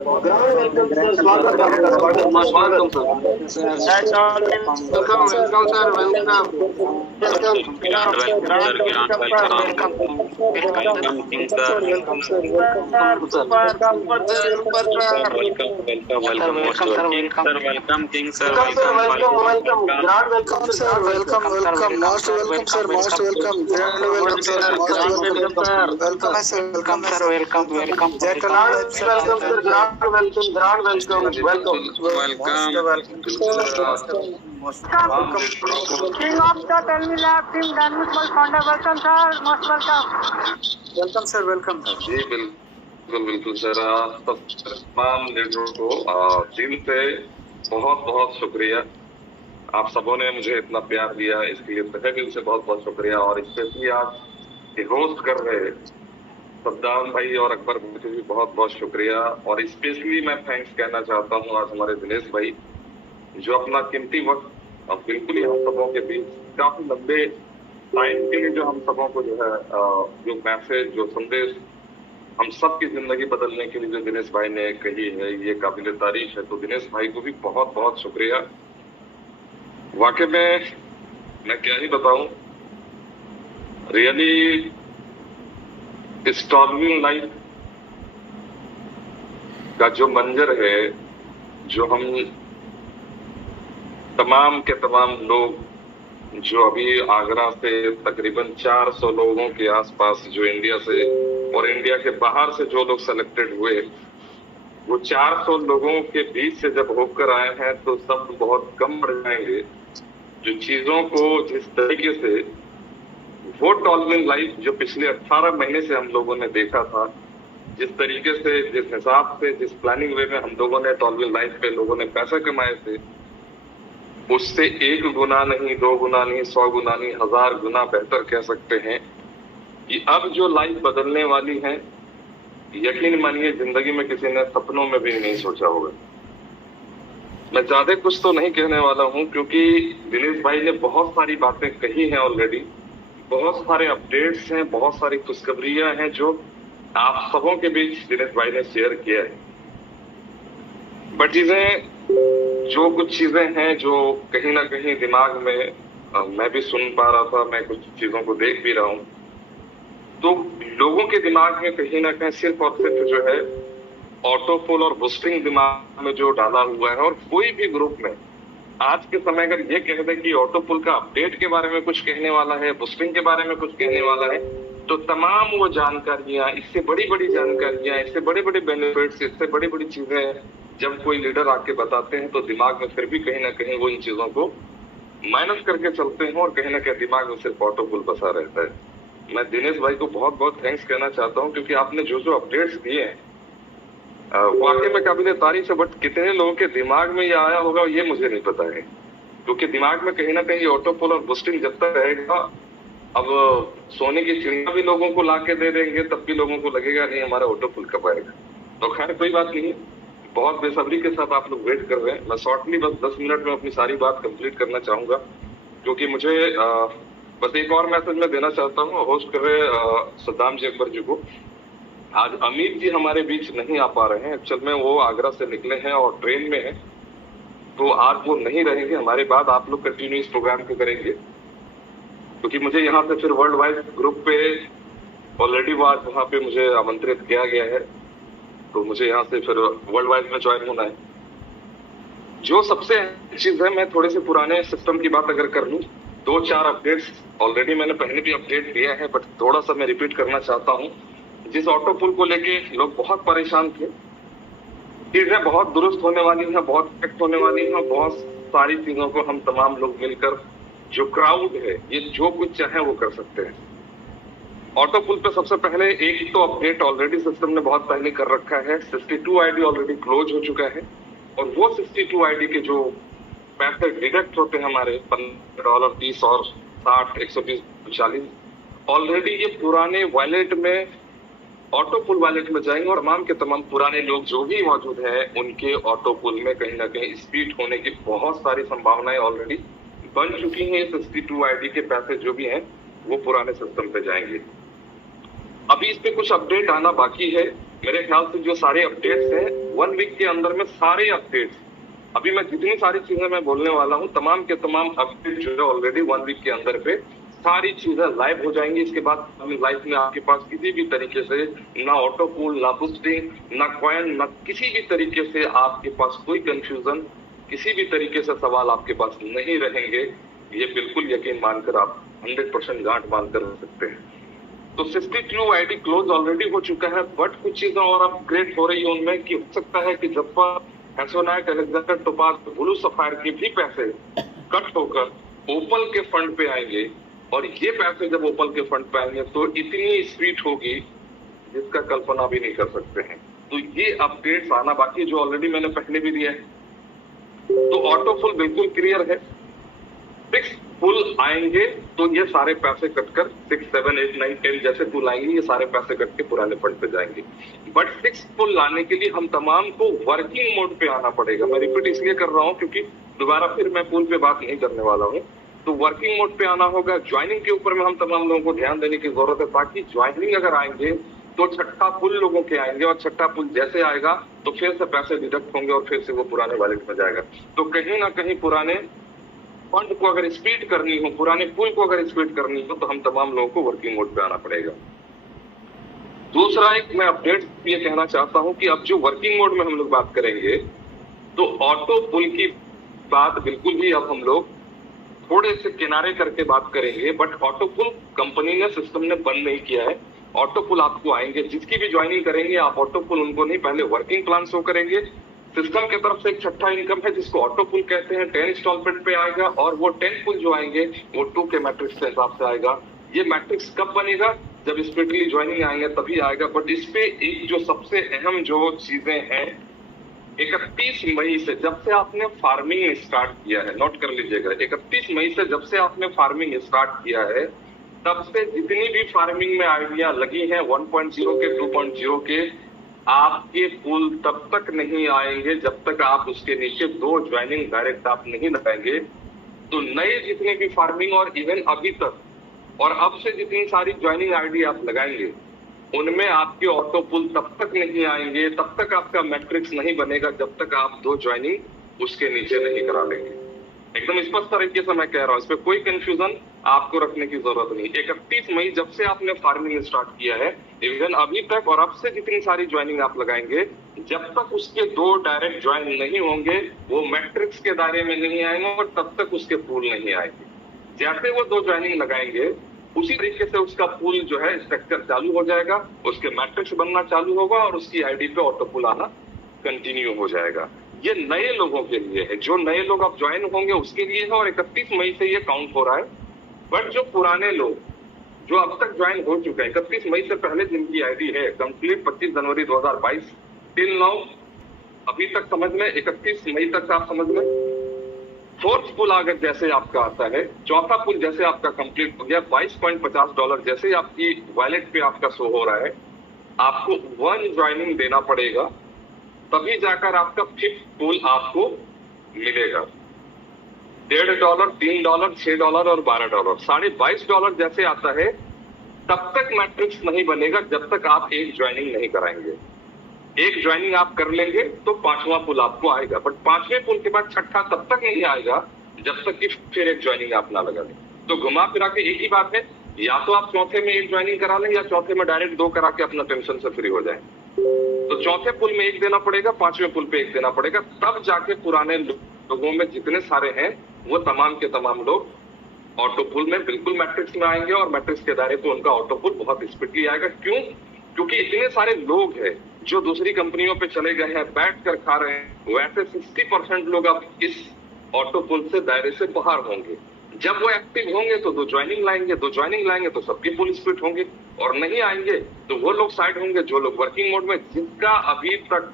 Grand welcome sir, स्वागत है आपका, स्वागत स्वागत welcome welcome sir, welcome welcome grand welcome sir, grand welcome welcome king sir, welcome sir, welcome super super super sir, welcome welcome welcome most welcome sir, welcome king sir, welcome welcome welcome welcome grand welcome sir, welcome welcome most welcome sir, most welcome grand welcome sir, most welcome welcome है sir, welcome sir, welcome welcome grand welcome sir, grand welcome welcome King of the Telmi Lab, Team Dynamic Ball Founder, welcome sir, most welcome. Welcome sir, welcome जी बिल्कुल बिल्कुल sir. तमाम लीडरों को दिल से बहुत बहुत शुक्रिया। आप सबों ने मुझे इतना प्यार दिया, इसके लिए तहे दिल से बहुत बहुत शुक्रिया। और स्पेशली आप होस्ट कर रहे सद्दाम भाई और अकबर भाई को भी बहुत बहुत शुक्रिया। और स्पेशली मैं थैंक्स कहना चाहता हूँ आज हमारे दिनेश भाई, जो अपना कीमती वक्त अब बिल्कुल ही हम सबों के बीच काफी लंबे टाइम के लिए जो हम सबों को जो है जो मैसेज, जो संदेश हम सब की जिंदगी बदलने के लिए जो दिनेश भाई ने कही है, ये काबिल तारीफ है। तो दिनेश भाई को भी बहुत बहुत शुक्रिया। वाकई में मैं क्या ही बताऊं, रियली स्टॉर्मिंग लाइफ का जो मंजर है, जो हम तमाम के तमाम लोग जो अभी आगरा से तकरीबन 400 लोगों के आसपास जो इंडिया से और इंडिया के बाहर से जो लोग सेलेक्टेड हुए, वो 400 लोगों के बीच से जब होकर आए हैं तो सब बहुत कम बढ़ जाएंगे। जो चीजों को जिस तरीके से वो टॉलविन लाइफ जो पिछले 18 महीने से हम लोगों ने देखा था, जिस तरीके से, जिस हिसाब से, जिस प्लानिंग वे में हम लोगों ने टॉलविन लाइफ पे लोगों ने पैसे कमाए थे, उससे 1 गुना नहीं, 2 गुना नहीं, 100 गुना नहीं, 1000 गुना बेहतर कह सकते हैं कि अब जो लाइफ बदलने वाली है, यकीन मानिए जिंदगी में किसी ने सपनों में भी नहीं सोचा होगा। मैं ज्यादा कुछ तो नहीं कहने वाला हूं, क्योंकि दिनेश भाई ने बहुत सारी बातें कही हैं ऑलरेडी, बहुत सारे अपडेट्स हैं, बहुत सारी खुशखबरियां हैं जो आप सबों के बीच दिनेश भाई ने शेयर किया है। बट चीजें, जो कुछ चीजें हैं जो कहीं ना कहीं दिमाग में मैं भी सुन पा रहा था, मैं कुछ चीजों को देख भी रहा हूं, तो लोगों के दिमाग में कहीं ना कहीं सिर्फ और सिर्फ जो है ऑटोपुल और बूस्टिंग दिमाग में जो डाला हुआ है। और कोई भी ग्रुप में आज के समय अगर ये कह दे कि ऑटोपुल का अपडेट के बारे में कुछ कहने वाला है, बूस्टिंग के बारे में कुछ कहने वाला है, तो तमाम वो जानकारियां, इससे बड़ी बड़ी जानकारियां, इससे बड़े बड़े बेनिफिट्स, इससे बड़ी बड़ी चीजें जब कोई लीडर आके बताते हैं तो दिमाग में फिर भी कहीं ना कहीं वो इन चीजों को माइनस करके चलते हैं और कहीं ना कहीं दिमाग में सिर्फ ऑटोपुल बसा रहता है। मैं दिनेश भाई को बहुत बहुत थैंक्स कहना चाहता हूं, क्योंकि आपने जो जो अपडेट्स दिए हैं वाकई में काबिल तारीफ है। बट कितने लोगों के दिमाग में ये आया होगा ये मुझे नहीं पता है, क्योंकि दिमाग में कहीं ना कहीं ऑटोपुल और बूस्टिंग जब तक रहेगा, अब सोने की चिड़िया भी लोगों को लाके दे देंगे तब भी लोगों को लगेगा नहीं हमारा ऑटोपुल कब आएगा। तो खैर कोई बात नहीं, बहुत बेसब्री के साथ आप लोग वेट कर रहे हैं। मैं शॉर्टली बस 10 मिनट में अपनी सारी बात कंप्लीट करना चाहूंगा, क्योंकि मुझे बस एक और मैसेज मैं देना चाहता हूँ होस्ट कर रहे सद्दाम जी, अकबर जी को। आज अमित जी हमारे बीच नहीं आ पा रहे हैं, एक्चुअल में वो आगरा से निकले हैं और ट्रेन में हैं, तो आज वो नहीं रहेंगे। हमारे बाद आप लोग कंटिन्यू इस प्रोग्राम को करेंगे, क्योंकि मुझे यहाँ से फिर वर्ल्ड वाइड ग्रुप पे ऑलरेडी वो आज वहाँ पे मुझे आमंत्रित किया गया है, तो मुझे यहाँ से फिर वर्ल्ड वाइड में ज्वाइन होना है। जो सबसे चीज है, मैं थोड़े से पुराने सिस्टम की बात अगर कर लूँ, 2-4 अपडेट्स ऑलरेडी मैंने पहले भी अपडेट दिया है, बट थोड़ा सा मैं रिपीट करना चाहता हूँ। जिस ऑटोपुल को लेके लोग बहुत परेशान थे, चीजें बहुत दुरुस्त होने वाली हैं, बहुत इफेक्ट होने वाली हैं, बहुत सारी चीजों को हम तमाम लोग मिलकर, जो क्राउड है, ये जो कुछ चाहे वो कर सकते हैं। ऑटोपुल पे सबसे पहले एक तो अपडेट ऑलरेडी सिस्टम ने बहुत पहले कर रखा है, 62 आईडी ऑलरेडी क्लोज हो चुका है, और वो 62 आईडी के जो पैसे डिडक्ट होते हैं हमारे $15, 30 और 60, 120, 40, ऑलरेडी ये पुराने वॉलेट में, ऑटोपुल वॉलेट में जाएंगे, और तमाम के तमाम पुराने लोग जो भी मौजूद हैं उनके ऑटोपुल में कहीं ना कहीं स्पीड होने की बहुत सारी संभावनाएं ऑलरेडी बन चुकी हैं। 62 आईडी के पैसे जो भी हैं वो पुराने सिस्टम पे जाएंगे। अभी इस पे कुछ अपडेट आना बाकी है। मेरे ख्याल से जो सारे अपडेट्स हैं 1 वीक के अंदर में सारे अपडेट्स, अभी मैं जितनी सारी चीजें मैं बोलने वाला हूँ तमाम के तमाम अपडेट जो है ऑलरेडी 1 वीक के अंदर पे सारी चीजें लाइव हो जाएंगी। इसके बाद लाइफ में आपके पास किसी भी तरीके से ना ऑटो पूल, ना बूस्टिंग, ना कॉइन, ना किसी भी तरीके से आपके पास कोई कंफ्यूजन, किसी भी तरीके से सवाल आपके पास नहीं रहेंगे। ये बिल्कुल यकीन मानकर आप 100% गांठ बांधकर रह सकते हैं। तो 62 आईडी क्लोज ऑलरेडी हो चुका है, बट कुछ चीजें और अपग्रेड हो रही है उनमें कि हो सकता है कि जब पर एसोनाइट, अलेक्जेंडर, टोपाज, ब्लू सफायर के भी पैसे कट होकर ओपल के फंड पे आएंगे और ये पैसे जब ओपल के फंड पे आएंगे तो इतनी स्पीड होगी जिसका कल्पना भी नहीं कर सकते हैं। तो ये अपडेट्स आना बाकी, जो ऑलरेडी मैंने पहले भी दिया है। तो ऑटो फुल बिल्कुल क्लियर है, 6 पुल आएंगे तो ये सारे पैसे कटकर 6, 7, 8, 9, 10 जैसे पुल आएंगे ये सारे पैसे कट के पुराने फंड पे जाएंगे। बट 6 पुल लाने के लिए हम तमाम को वर्किंग मोड पे आना पड़ेगा। मैं रिपीट इसलिए कर रहा हूँ क्योंकि दोबारा फिर मैं पुल पे बात नहीं करने वाला हूँ। तो वर्किंग मोड पे आना होगा। ज्वाइनिंग के ऊपर में हम तमाम लोगों को ध्यान देने की जरूरत है, ताकि ज्वाइनिंग अगर आएंगे तो छठा पुल लोगों के आएंगे और छठा पुल जैसे आएगा तो फिर से पैसे डिडक्ट होंगे और फिर से वो पुराने वॉलेट में जाएगा। तो कहीं ना कहीं पुराने फंड को अगर स्पीड करनी हो, पुराने पुल को अगर स्पीड करनी हो तो हम तमाम लोगों को वर्किंग मोड पे आना पड़ेगा। दूसरा एक मैं अपडेट ये कहना चाहता हूं कि अब जो वर्किंग मोड में हम लोग बात करेंगे तो ऑटो पुल की बात बिल्कुल भी अब हम लोग थोड़े से किनारे करके बात करेंगे। बट ऑटो पुल कंपनी ने, सिस्टम ने बंद नहीं किया है। ऑटो पुल आपको आएंगे, जिसकी भी ज्वाइनिंग करेंगे आप ऑटो पुल उनको नहीं, पहले वर्किंग प्लान शो करेंगे। सिस्टम की तरफ से एक छठा इनकम है जिसको ऑटो पुल कहते हैं, 10 इंस्टॉलमेंट पे आएगा और वो 10 पुल जो आएंगे वो 2 के मैट्रिक्स के हिसाब से आएगा। ये मैट्रिक्स कब बनेगा? जब स्पेशली ज्वाइनिंग आएंगे तभी आएगा। बट इस पे एक जो सबसे अहम जो चीजें हैं, 31 मई से जब से आपने फार्मिंग स्टार्ट किया है, नोट कर लीजिएगा, 31 मई से जब से आपने फार्मिंग स्टार्ट किया है तब से जितनी भी फार्मिंग में आइडिया लगी हैं 1.0 के 2.0 के, आपके पुल तब तक नहीं आएंगे जब तक आप उसके नीचे 2 ज्वाइनिंग डायरेक्ट आप नहीं लगाएंगे। तो नए जितने भी फार्मिंग और इवन अभी तक और अब से जितनी सारी ज्वाइनिंग आईडी आप लगाएंगे उनमें आपके ऑटो पुल तब तक नहीं आएंगे, तब तक आपका मैट्रिक्स नहीं बनेगा जब तक आप 2 ज्वाइनिंग उसके नीचे नहीं करा लेंगे। एकदम स्पष्ट तरीके से मैं कह रहा हूं, इस पे कोई कंफ्यूजन आपको रखने की जरूरत नहीं। 31 मई जब से आपने फार्मिंग स्टार्ट किया है इवन अभी तक और अब से जितनी सारी ज्वाइनिंग आप लगाएंगे, जब तक उसके 2 डायरेक्ट ज्वाइन नहीं होंगे वो मैट्रिक्स के दायरे में नहीं आएंगे और तब तक उसके पुल नहीं आएंगे। जैसे वो 2 ज्वाइनिंग लगाएंगे उसी तरीके से उसका पुल जो है स्ट्रक्चर चालू हो जाएगा, उसके मैट्रिक्स बनना चालू होगा और उसकी आईडी पे ऑटो पुल आना कंटिन्यू हो जाएगा। ये नए लोगों के लिए है, जो नए लोग अब ज्वाइन होंगे उसके लिए है और 31 मई से ये काउंट हो रहा है। बट जो पुराने लोग जो अब तक ज्वाइन हो चुके हैं 31 मई से पहले जिनकी आईडी है कंप्लीट 25 जनवरी 2022 टिल नाउ, अभी तक समझ में 31 मई तक आप समझ में 4th पुल अगर जैसे आपका आता है, 4था पुल जैसे आपका कंप्लीट हो गया, $22.50 जैसे आपकी वॉलेट पे आपका शो हो रहा है, आपको 1 ज्वाइनिंग देना पड़ेगा, तभी जाकर आपका 5th पुल आपको मिलेगा। $1.5, $3, $6 और $12, $22.5 जैसे आता है तब तक मैट्रिक्स नहीं बनेगा जब तक आप 1 ज्वाइनिंग नहीं कराएंगे। 1 ज्वाइनिंग आप कर लेंगे तो 5वां पुल आपको आएगा। बट 5वें पुल के बाद छठा तब तक नहीं आएगा जब तक कि फिर 1 ज्वाइनिंग आप ना लगा लें। तो घुमा फिरा के एक ही बात है, या तो आप चौथे में 1 ज्वाइनिंग करा लें या चौथे में डायरेक्ट 2 करा के अपना टेंशन से फ्री हो जाए। तो चौथे पुल में 1 देना पड़ेगा, 5वें पुल पे 1 देना पड़ेगा, तब जाके पुराने लोगों में जितने सारे हैं वो तमाम के तमाम लोग ऑटो पुल में बिल्कुल मैट्रिक्स में आएंगे और मैट्रिक्स के दायरे पे उनका ऑटो पुल बहुत स्पीडली आएगा। क्यों? क्योंकि इतने सारे लोग हैं जो दूसरी कंपनियों पे चले गए हैं, बैठ कर खा रहे हैं, वैसे 60% लोग अब इस ऑटो पुल से दायरे से बाहर होंगे। जब वो एक्टिव होंगे तो 2 ज्वाइनिंग लाएंगे, 2 ज्वाइनिंग लाएंगे तो सबके पुल स्पीड होंगे, और नहीं आएंगे तो वो लोग साइड होंगे जो लोग वर्किंग मोड में, जिसका अभी तक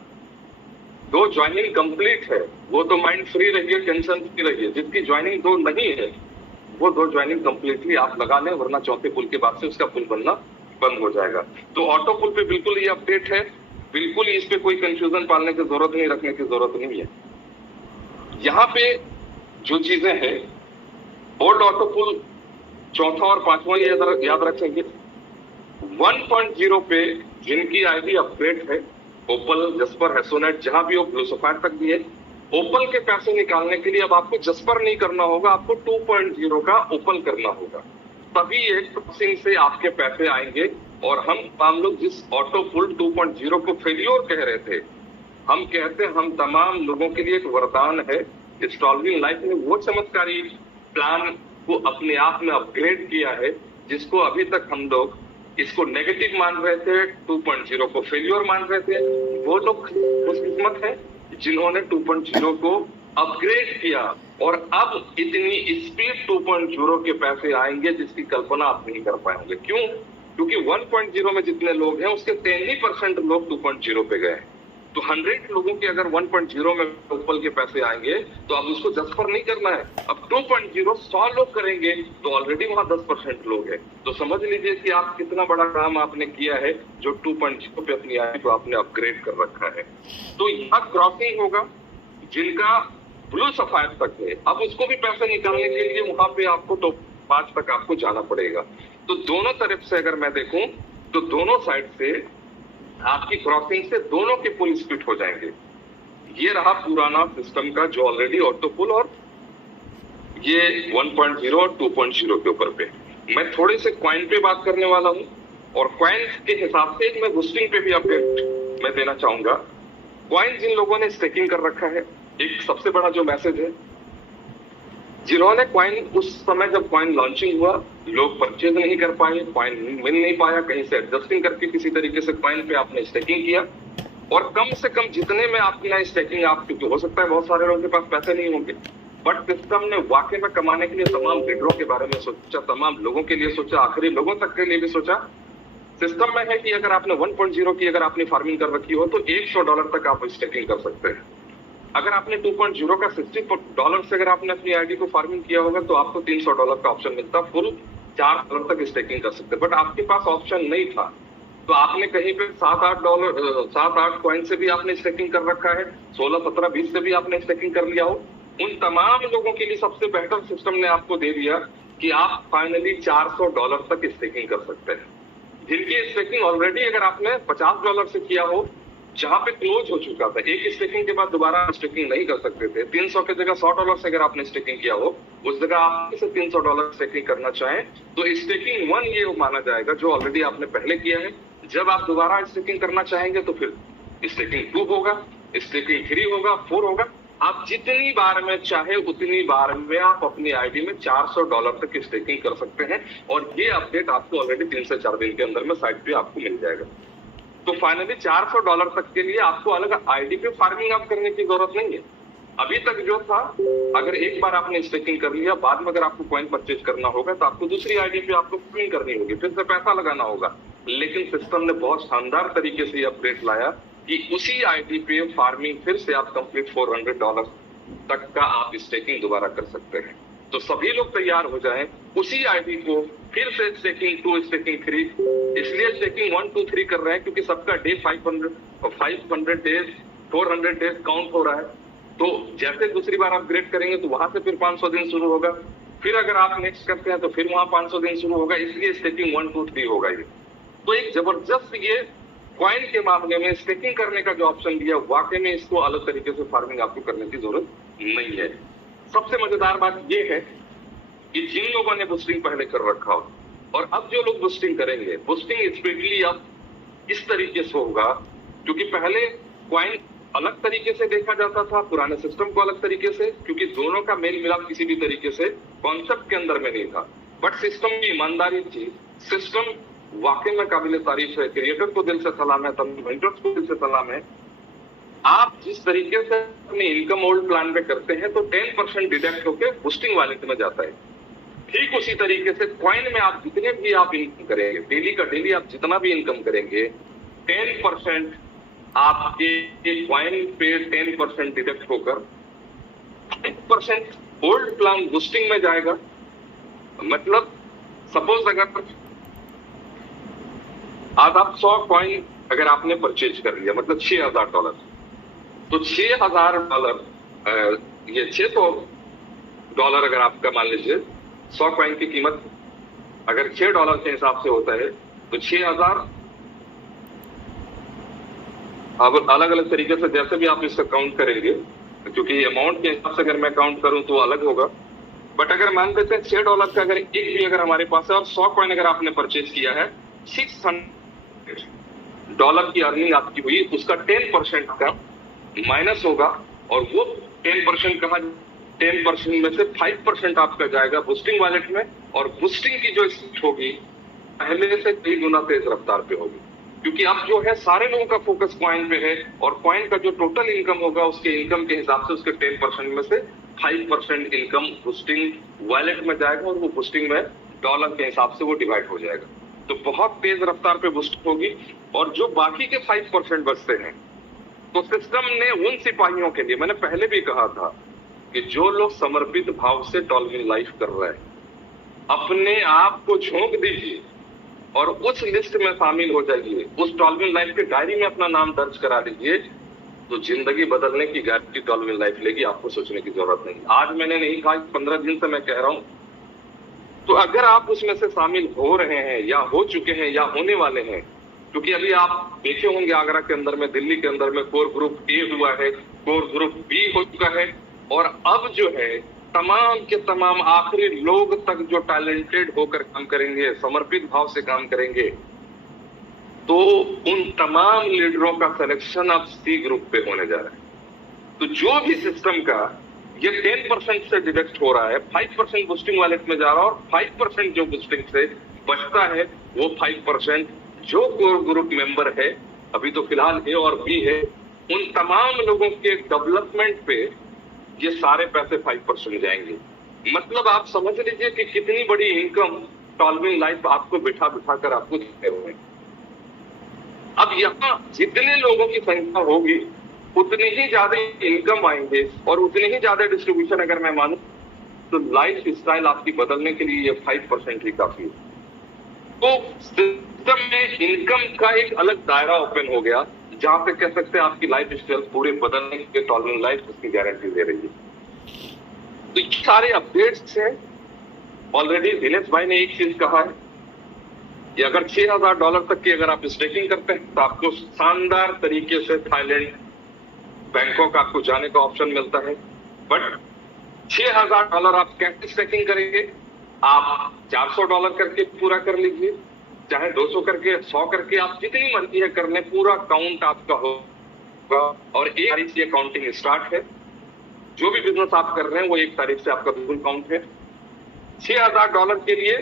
2 ज्वाइनिंग कंप्लीट है वो तो माइंड फ्री रहिए, टेंशन फ्री रहिए। जिसकी ज्वाइनिंग 2 नहीं है वो 2 ज्वाइनिंग कंप्लीटली आप लगा लें, वरना चौथे पुल के बाद से उसका पुल बनना बंद हो जाएगा। तो ऑटो पुल पे बिल्कुल ये अपडेट है, बिल्कुल इस पे कोई कंफ्यूजन पालने की जरूरत नहीं, रखने की जरूरत नहीं है। यहाँ पे जो चीजें हैं ओल्ड ऑटो पुल 4था और 5वां याद रखेंगे। 1.0 पे जिनकी आईडी अपग्रेड है, ओपल, जस्पर, हेसोनेट, जहां भी हो, ब्लू सफायर तक भी है, ओपल के पैसे निकालने के लिए अब आपको जस्पर नहीं करना होगा, आपको 2.0 का ओपल करना होगा, तभी एक क्रॉसिंग से आपके पैसे आएंगे। और हम लोग जिस ऑटो पुल 2.0 को फेल्योर कह रहे थे, हम कहते हैं हम तमाम लोगों के लिए एक वरदान है। स्टॉलविन लाइफ ने वो चमत्कारी प्लान को अपने आप में अपग्रेड किया है, जिसको अभी तक हम लोग इसको नेगेटिव मान रहे थे, 2.0 को फेल्योर मान रहे थे। वो लोग खुशकिस्मत है जिन्होंने 2.0 को अपग्रेड किया, और अब इतनी स्पीड 2.0 के पैसे आएंगे जिसकी कल्पना आप नहीं कर पाएंगे। क्यों? क्योंकि 1.0 में जितने लोग हैं उसके 10% लोग 2.0 पे गए। तो 100 लोगों के अगर 1.0 में ओपल के पैसे आएंगे तो अब उसको जस्पर नहीं करना है, अब 2.0 100 लोग करेंगे तो ऑलरेडी वहां 10% लोग हैं। तो समझ लीजिए कि आप कितना बड़ा काम आपने किया है जो 2.0 पे अपनी आईडी को आपने अपग्रेड कर रखा है। तो यहाँ क्रॉसिंग होगा जिनका ब्लू सफायर तक है, अब उसको भी पैसे निकालने के लिए वहां पे आपको टॉप 5 तक आपको जाना पड़ेगा। तो दोनों तरफ से अगर मैं देखूं तो दोनों साइड से आपकी क्रॉसिंग से दोनों के पुल स्प्लिट हो जाएंगे। ये रहा पुराना सिस्टम का जो ऑलरेडी ऑटो पुल, और ये 1.0 और 2.0 के ऊपर पे मैं थोड़े से क्वाइन पे बात करने वाला हूं, और क्वाइन के हिसाब से मैं बूस्टिंग पे भी अपडेट मैं देना चाहूंगा। क्वाइन जिन लोगों ने स्टेकिंग कर रखा है, एक सबसे बड़ा जो मैसेज है, जिन्होंने क्वाइन उस समय जब क्वाइन लॉन्चिंग हुआ लोग परचेज नहीं कर पाए, क्वाइन मिल नहीं पाया, कहीं से एडजस्टिंग करके किसी तरीके से क्वाइन पे आपने स्टेकिंग किया, और कम से कम जितने में आपने स्टेकिंग, आप क्योंकि हो सकता है बहुत सारे लोगों के पास पैसे नहीं होंगे, बट सिस्टम ने वाकई में कमाने के लिए तमाम बिल्डरों के बारे में सोचा, तमाम लोगों के लिए सोचा, आखिरी लोगों तक के लिए भी सोचा। सिस्टम में है कि अगर आपने 1.0 की अगर आपने फार्मिंग कर रखी हो तो $100 तक आप स्टेकिंग कर सकते हैं। अगर आपने 2.0 का $60 से अगर आपने अपनी आईडी को फार्मिंग किया होगा तो आपको $300 का ऑप्शन मिलता, फुल $4 तक स्टेकिंग कर सकते। बट आपके पास ऑप्शन नहीं था तो आपने कहीं पे $7-8 कॉइन से भी आपने स्टेकिंग कर रखा है, 16, 17, 20 से भी आपने स्टेकिंग कर लिया हो। उन तमाम लोगों के लिए सबसे बेहतर सिस्टम ने आपको दे दिया कि आप फाइनली $400 तक स्टेकिंग कर सकते हैं। जिनकी स्टेकिंग ऑलरेडी अगर आपने $50 से किया हो, जहां पे क्लोज हो चुका था, एक स्टेकिंग के बाद दोबारा स्टेकिंग नहीं कर सकते थे, 300 की जगह $100 से अगर आपने स्टेकिंग किया हो, उस जगह आप इसे $300 स्टेकिंग करना चाहें तो स्टेकिंग 1 ये माना जाएगा जो ऑलरेडी आपने पहले किया है। जब आप दोबारा स्टेकिंग करना चाहेंगे तो फिर स्टेकिंग 2 होगा, स्टेकिंग 3 होगा, 4 होगा। आप जितनी बार में चाहे उतनी बार में आप अपनी आईडी में $400 तक स्टेकिंग कर सकते हैं, और ये अपडेट आपको ऑलरेडी 3 से 4 दिन के अंदर में साइट पे आपको मिल जाएगा। तो फाइनली $400 तक के लिए आपको अलग आईडी पे फार्मिंग आप करने की जरूरत नहीं है। अभी तक जो था, अगर एक बार आपने स्टेकिंग कर लिया, बाद में अगर आपको कॉइन परचेज करना होगा तो आपको दूसरी आईडी पे आपको फार्मिंग करनी होगी, फिर से पैसा लगाना होगा। लेकिन सिस्टम ने बहुत शानदार तरीके से अपडेट लाया कि उसी आईडी पे फार्मिंग फिर से आप कंप्लीट $400 तक का आप स्टेकिंग दोबारा कर सकते हैं। तो सभी लोग तैयार हो जाएं, उसी आईडी को फिर से स्टेकिंग 2, स्टेकिंग 3, इसलिए स्टेकिंग 1, 2, 3 कर रहे हैं क्योंकि सबका डे 500 डेज 400 डेज काउंट हो रहा है। तो जैसे दूसरी बार अपग्रेड करेंगे तो वहां से फिर 500 दिन शुरू होगा, फिर अगर आप नेक्स्ट करते हैं तो फिर वहां 500 दिन शुरू होगा, इसलिए स्टेकिंग 1, 2, 3 होगा ये। तो एक जबरदस्त ये क्वाइन के मामले में स्टेकिंग करने का जो ऑप्शन दिया, वाकई में इसको अलग तरीके से फार्मिंग आपको करने की जरूरत नहीं है। सबसे मजेदार बात ये है कि जिन लोगों ने बूस्टिंग पहले कर रखा हो और अब जो लोग बूस्टिंग करेंगे, बूस्टिंग स्पीडली अब इस तरीके से होगा, क्योंकि पहले क्वाइन अलग तरीके से देखा जाता था, पुराने सिस्टम को अलग तरीके से, क्योंकि दोनों का मेल मिलाप किसी भी तरीके से कॉन्सेप्ट के अंदर में नहीं था। बट सिस्टम की ईमानदारी थी, सिस्टम वाकई में काबिल तारीफ है। क्रिएटर को दिल से सलाम है, मेंटर्स को दिल से सलाम है। आप जिस तरीके से अपनी इनकम ओल्ड प्लान पे करते हैं तो 10% डिडक्ट होकर बूस्टिंग वॉलेट में जाता है, ठीक उसी तरीके से क्वाइन में आप जितने भी आप इनकम करेंगे, डेली का डेली आप जितना भी इनकम करेंगे, 10% आपके क्वाइन पे 10% डिडक्ट होकर 10% ओल्ड प्लान बूस्टिंग में जाएगा। मतलब सपोज अगर आज आप 100 कॉइन अगर आपने परचेज कर लिया, मतलब $6000, तो $6000 ये $600 अगर आपका मान लीजिए 100 कॉइन की कीमत अगर $6 के हिसाब से होता है तो 6,000 अब अलग अलग तरीके से जैसे भी आप इसका काउंट करेंगे, क्योंकि अमाउंट के हिसाब से अगर मैं काउंट करूं तो अलग होगा। बट अगर मान लेते हैं $6 का अगर एक भी अगर हमारे पास है और 100 कॉइन अगर आपने परचेज किया है, $600 की अर्निंग आपकी हुई, उसका 10% का माइनस होगा और वो 10% कहा, 10% में से 5% आपका जाएगा बूस्टिंग वॉलेट में, और बूस्टिंग की जो स्पीड होगी पहले से कई गुना तेज रफ्तार पे होगी, क्योंकि अब जो है सारे लोगों का फोकस कॉइन पे है और कॉइन का जो टोटल इनकम होगा उसके इनकम के हिसाब से उसके 10% में से 5% इनकम बूस्टिंग वॉलेट में जाएगा और वो बूस्टिंग में डॉलर के हिसाब से वो डिवाइड हो जाएगा। तो बहुत तेज रफ्तार पे बूस्ट होगी। और जो बाकी के 5% बचते हैं, तो सिस्टम ने उन सिपाहियों के लिए, मैंने पहले भी कहा था कि जो लोग समर्पित भाव से टॉलविन लाइफ कर रहे हैं, अपने आप को झोंक दीजिए और उस लिस्ट में शामिल हो जाइए, उस टॉलविन लाइफ के डायरी में अपना नाम दर्ज करा लीजिए, तो जिंदगी बदलने की गारंटी टॉलविन लाइफ लेगी, आपको सोचने की जरूरत नहीं। आज मैंने नहीं कहा, 15 दिन से मैं कह रहा हूं। तो अगर आप उसमें से शामिल हो रहे हैं या हो चुके हैं या होने वाले हैं, क्योंकि अभी आप देखे होंगे आगरा के अंदर में, दिल्ली के अंदर में कोर ग्रुप ए हुआ है, कोर ग्रुप बी हो चुका है, और अब जो है तमाम के तमाम आखिरी लोग तक जो टैलेंटेड होकर काम करेंगे, समर्पित भाव से काम करेंगे, तो उन तमाम लीडरों का सिलेक्शन अब सी ग्रुप पे होने जा रहा है। तो जो भी सिस्टम का ये 10% से डिडक्ट हो रहा है, 5% बूस्टिंग वॉलेट में जा रहा है, और 5% जो बूस्टिंग से बचता है वो 5% जो कोर ग्रुप मेंबर है, अभी तो फिलहाल ए और बी है, उन तमाम लोगों के डेवलपमेंट पे ये सारे पैसे 5% जाएंगे। मतलब आप समझ लीजिए कि कितनी बड़ी इनकम टॉलविन लाइफ आपको बिठा बिठा कर आपको देते हुए। अब यहाँ जितने लोगों की संख्या होगी उतनी ही ज्यादा इनकम आएंगे और उतनी ही ज्यादा डिस्ट्रीब्यूशन अगर मैं मानूं तो लाइफ स्टाइल आपकी बदलने के लिए ये 5% ही काफी है। तो सिस्टम में इनकम का एक अलग दायरा ओपन हो गया, जहां पे कह सकते हैं आपकी लाइफ स्टाइल पूरे बदलने के टॉलविन लाइफ उसकी गारंटी दे रही है। तो ये सारे अपडेट्स हैं। ऑलरेडी दिनेश भाई ने एक चीज कहा है कि अगर $6,000 तक की अगर आप स्टेकिंग करते हैं तो आपको शानदार तरीके से थाईलैंड, बैंकॉक आपको जाने का ऑप्शन मिलता है। बट $6,000 आप कैसे स्टेकिंग करेंगे? आप $400 करके पूरा कर लीजिए, चाहे 200 करके, 100 करके, आप जितनी मर्जी है करने, पूरा काउंट आपका होगा। और 1 तारीख से काउंटिंग स्टार्ट है। जो भी बिजनेस आप कर रहे हैं वो 1 तारीख से आपका बिल्कुल काउंट है। $6,000 के लिए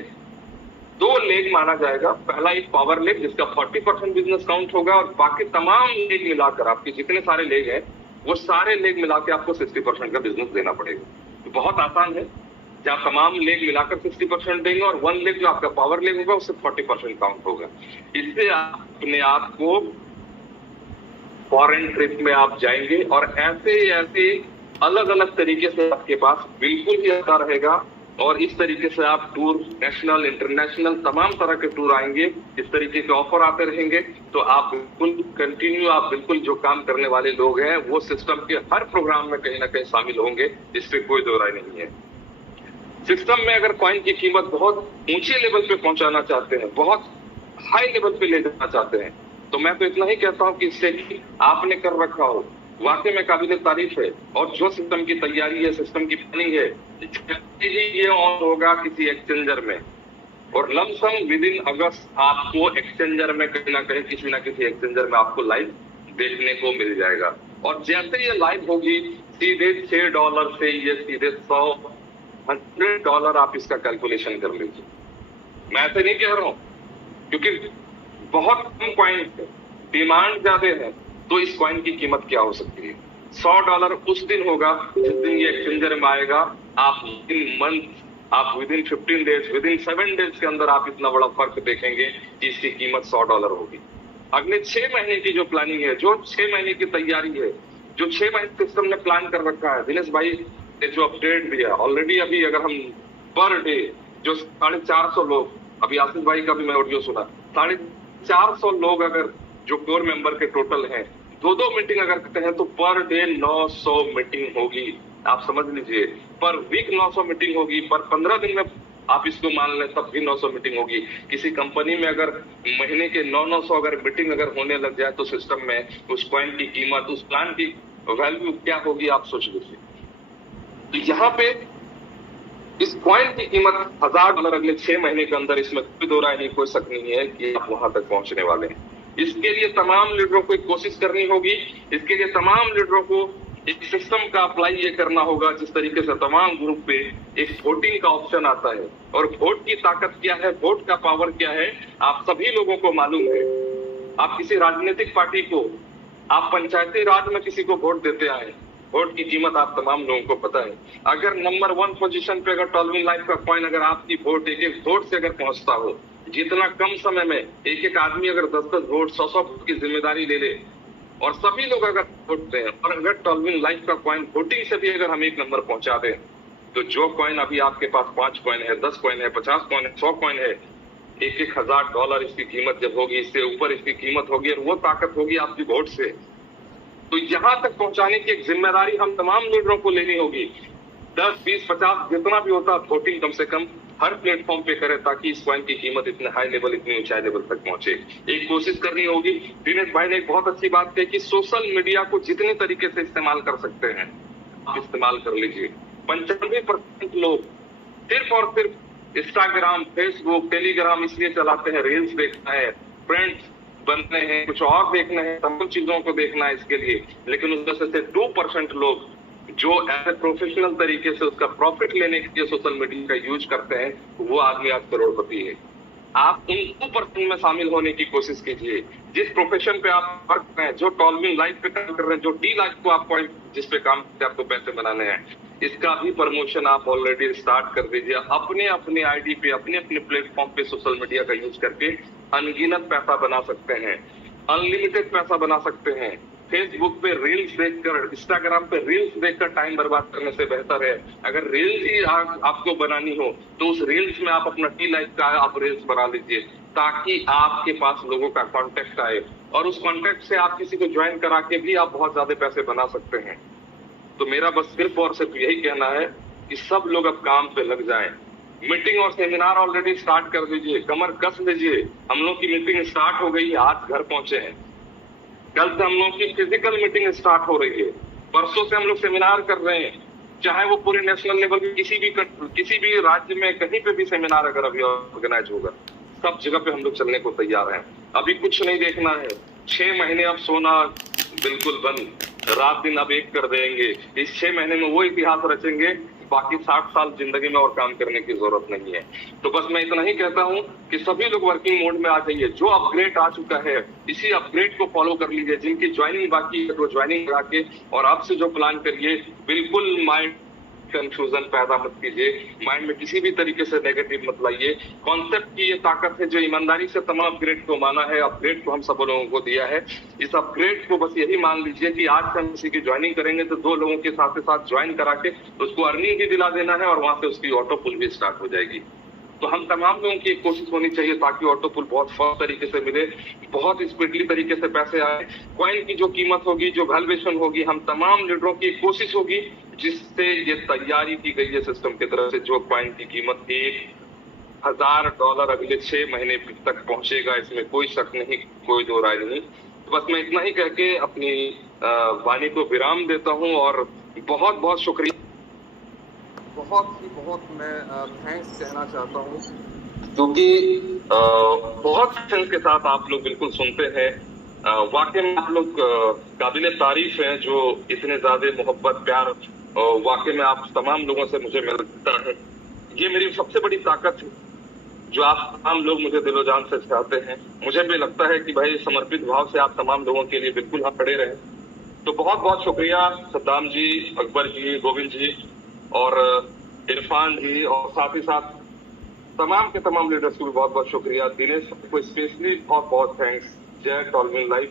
2 लेग माना जाएगा। पहला एक पावर लेग जिसका 40% बिजनेस काउंट होगा, और बाकी तमाम लेग मिलाकर आपके जितने सारे लेग हैं वो सारे लेग मिला के आपको 60% का बिजनेस देना पड़ेगा। तो बहुत आसान है, जब तमाम लेग मिलाकर 60% देंगे और 1 लेग जो आपका पावर लेग होगा उससे 40% काउंट होगा। इससे आप अपने आप को फॉरेन ट्रिप में आप जाएंगे और ऐसे ऐसे अलग अलग तरीके से आपके पास बिल्कुल ही आता रहेगा। और इस तरीके से आप टूर, नेशनल, इंटरनेशनल, तमाम तरह के टूर आएंगे, इस तरीके के ऑफर आते रहेंगे। तो आप बिल्कुल कंटिन्यू, आप बिल्कुल जो काम करने वाले लोग हैं वो सिस्टम के हर प्रोग्राम में कहीं ना कहीं शामिल होंगे, इससे कोई दो राय नहीं है। सिस्टम में अगर कॉइन की कीमत बहुत ऊंचे लेवल पे पहुंचाना चाहते हैं, बहुत हाई लेवल पे ले जाना चाहते हैं, तो मैं तो इतना ही कहता हूं कि इससे कि आपने कर रखा हो वाकई में काबिल तारीफ है। और जो सिस्टम की तैयारी है, सिस्टम की प्लानिंग है, ये ऑन होगा किसी एक्सचेंजर में, और लमसम विद इन अगस्त आपको एक्सचेंजर में कहीं ना कहीं किसी ना किसी एक्सचेंजर में आपको लाइव देखने को मिल जाएगा। और जैसे ये लाइव होगी, सीधे $6 से ये सीधे $100 आप इसका कैलकुलेशन कर लीजिए। मैं ऐसे नहीं कह रहा हूं, क्योंकि बहुत कम कॉइन है, डिमांड ज्यादा है, तो इस कॉइन की कीमत क्या हो सकती है? $100 उस दिन होगा जिस दिन ये एक्सचेंजर में आएगा। आप विदिन मंथ, आप विदिन 15 डेज, विदिन 7 डेज के अंदर आप इतना बड़ा फर्क देखेंगे कि इसकी कीमत $100 होगी। अगले 6 महीने की जो प्लानिंग है, जो 6 महीने की तैयारी है, जो 6 महीने सिस्टम ने प्लान कर रखा है, दिनेश भाई ने जो अपडेट दिया ऑलरेडी, अभी अगर हम पर डे जो 450 लोग, अभी आशीष भाई का भी मैं ऑडियो सुना, 450 लोग अगर जो कोर मेंबर के टोटल हैं, 2-2 मीटिंग अगर करते हैं तो पर डे 900 मीटिंग होगी। आप समझ लीजिए, पर वीक 900 मीटिंग होगी, पर 15 दिन में आप इसको मान लें तब भी 900 मीटिंग होगी। किसी कंपनी में अगर महीने के 900 अगर मीटिंग अगर होने लग जाए तो सिस्टम में उस कॉइन की कीमत, उस प्लान की वैल्यू क्या होगी आप सोच लीजिए। तो यहाँ पे इस कॉइन की कीमत $1000 अगले 6 महीने के अंदर, इसमें कोई दो राय नहीं, कोई शक नहीं है कि आप वहां तक पहुंचने वाले हैं। इसके लिए तमाम लीडरों को एक कोशिश करनी होगी। इसके लिए तमाम लीडरों को एक सिस्टम का अप्लाई ये करना होगा जिस तरीके से तमाम ग्रुप पे एक वोटिंग का ऑप्शन आता है। और वोट की ताकत क्या है, वोट का पावर क्या है, आप सभी लोगों को मालूम है। आप किसी राजनीतिक पार्टी को, आप पंचायती राज में किसी को वोट देते आए, वोट की कीमत आप तमाम लोगों को पता है। अगर नंबर 1 पोजीशन पे अगर टॉलविन लाइफ का कॉइन अगर आपकी वोट एक वोट से अगर पहुंचता हो, जितना कम समय में एक आदमी अगर 10-10 वोट 100 वोट की जिम्मेदारी ले ले और सभी लोग अगर वोट दें, और अगर टॉलविन लाइफ का कॉइन वोटिंग से भी अगर हम 1 नंबर पहुंचा दें, तो जो कॉइन अभी आपके पास 5 कॉइन है, 10 कॉइन है, 50 कॉइन है, 100 कॉइन है, $1,000 इसकी कीमत जब होगी, इससे ऊपर इसकी कीमत होगी, और वो ताकत होगी आपकी वोट से। तो यहाँ तक पहुंचाने की एक जिम्मेदारी हम तमाम लीडरों को लेनी होगी। 10, 20, 50 जितना भी होता है वोटिंग कम से कम हर प्लेटफॉर्म पे करें ताकि इस कॉइन की कीमत इतने हाई लेवल, इतनी ऊंचाई लेवल तक पहुंचे। एक कोशिश करनी होगी। दिनेश भाई ने एक बहुत अच्छी बात कही कि सोशल मीडिया को जितने तरीके से इस्तेमाल कर सकते हैं आप इस्तेमाल कर लीजिए। 95% लोग सिर्फ और सिर्फ इंस्टाग्राम, फेसबुक, टेलीग्राम इसलिए चलाते हैं, रील्स देखना है, फ्रेंड्स बनते हैं, कुछ और देखना है, तमाम चीजों को देखना है इसके लिए। लेकिन उसमें से 2% लोग जो एज ए प्रोफेशनल तरीके से उसका प्रॉफिट लेने के लिए सोशल मीडिया का यूज करते हैं, वो आदमी आज करोड़पति है। आप उन 2% में शामिल होने की कोशिश कीजिए। जिस प्रोफेशन पे आप वर्क कर रहे हैं, जो टॉलविन लाइफ पे काम कर रहे हैं, जो डी लाइफ को आप पॉइंट जिस पे काम करते हैं, आपको पैसे बनाने हैं, इसका भी प्रमोशन आप ऑलरेडी स्टार्ट कर दीजिए। अपने अपने आईडी पे, अपने अपने प्लेटफॉर्म पे सोशल मीडिया का यूज करके अनगिनत पैसा बना सकते हैं, अनलिमिटेड पैसा बना सकते हैं। फेसबुक पे रील्स देखकर, इंस्टाग्राम पे रील्स देखकर टाइम बर्बाद करने से बेहतर है अगर रील्स ही आपको बनानी हो तो उस रील्स में आप अपना टी लाइफ का आप रील्स बना लीजिए ताकि आपके पास लोगों का कांटेक्ट आए, और उस कांटेक्ट से आप किसी को ज्वाइन करा के भी आप बहुत ज्यादा पैसे बना सकते हैं। तो मेरा बस सिर्फ और सिर्फ यही कहना है कि सब लोग अब काम पे लग जाएं। मीटिंग और सेमिनार ऑलरेडी स्टार्ट कर दीजिए, कमर कस लीजिए। हम लोग की मीटिंग स्टार्ट हो गई, आज घर पहुंचे हैं। कल से हम लोग की फिजिकल मीटिंग स्टार्ट हो रही है, परसों से हम लोग सेमिनार कर रहे हैं, चाहे वो पूरे नेशनल लेवल पे किसी भी राज्य में कहीं पे भी सेमिनार अगर अभी ऑर्गेनाइज होगा, सब जगह पे हम लोग चलने को तैयार हैं। अभी कुछ नहीं देखना है। 6 महीने अब सोना बिल्कुल बंद, रात दिन अब एक कर देंगे। इस 6 महीने में वो इतिहास रचेंगे, बाकी 60 साल जिंदगी में और काम करने की जरूरत नहीं है। तो बस मैं इतना ही कहता हूं कि सभी लोग वर्किंग मोड में आ जाइए। जो अपग्रेड आ चुका है इसी अपग्रेड को फॉलो कर लीजिए। जिनकी ज्वाइनिंग बाकी है वो ज्वाइनिंग करा के और अब से जो प्लान करिए, बिल्कुल माइंड कंफ्यूजन पैदा मत कीजिए, माइंड में किसी भी तरीके से नेगेटिव मत लाइए। कॉन्सेप्ट की ये ताकत है जो ईमानदारी से तमाम अपग्रेड को माना है, अपग्रेड को हम सब लोगों को दिया है। इस अपग्रेड को बस यही मान लीजिए कि आज से हम किसी की ज्वाइनिंग करेंगे तो 2 लोगों के साथ ज्वाइन करा के उसको अर्निंग भी दिला देना है और वहां से उसकी ऑटो पुल भी स्टार्ट हो जाएगी। तो हम तमाम लोगों की एक कोशिश होनी चाहिए ताकि ऑटो पुल बहुत फास्ट तरीके से मिले, बहुत स्पीडली तरीके से पैसे आए। कॉइन की जो कीमत होगी, जो वैल्यूएशन होगी, हम तमाम लीडरों की कोशिश होगी जिससे ये तैयारी की गई है सिस्टम की तरफ से, जो कॉइन की कीमत $1,000 अगले 6 महीने तक पहुंचेगा, इसमें कोई शक नहीं, कोई दो राय नहीं। तो बस मैं इतना ही कह के अपनी वाणी को विराम देता हूं और बहुत बहुत शुक्रिया, बहुत मैं थैंक्स कहना चाहता हूं क्योंकि बहुत सेंस के साथ आप लोग बिल्कुल सुनते हैं। वाकई में आप लोग काबिले तारीफ हैं जो इतने ज्यादा मोहब्बत प्यार वाकई में आप तमाम लोगों से मुझे मिलता है। ये मेरी सबसे बड़ी ताकत है जो आप तमाम लोग मुझे दिलो जान से चाहते हैं। मुझे भी लगता है कि भाई समर्पित भाव से आप तमाम लोगों के लिए बिल्कुल यहाँ खड़े रहे। तो बहुत बहुत शुक्रिया सद्दाम जी, अकबर जी, गोविंद जी और इरफान जी, और साथ ही साथ तमाम के तमाम लीडर्स को भी बहुत बहुत शुक्रिया। दिनेश को स्पेशली बहुत बहुत थैंक्स। जय टॉलविन लाइफ।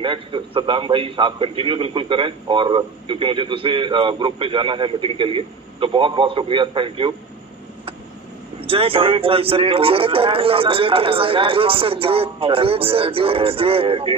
नेक्स्ट सद्दाम भाई आप कंटिन्यू बिल्कुल करें, और क्योंकि मुझे दूसरे ग्रुप पे जाना है मीटिंग के लिए। तो बहुत बहुत शुक्रिया, थैंक यू। जय टॉलविन life sir, great sir, great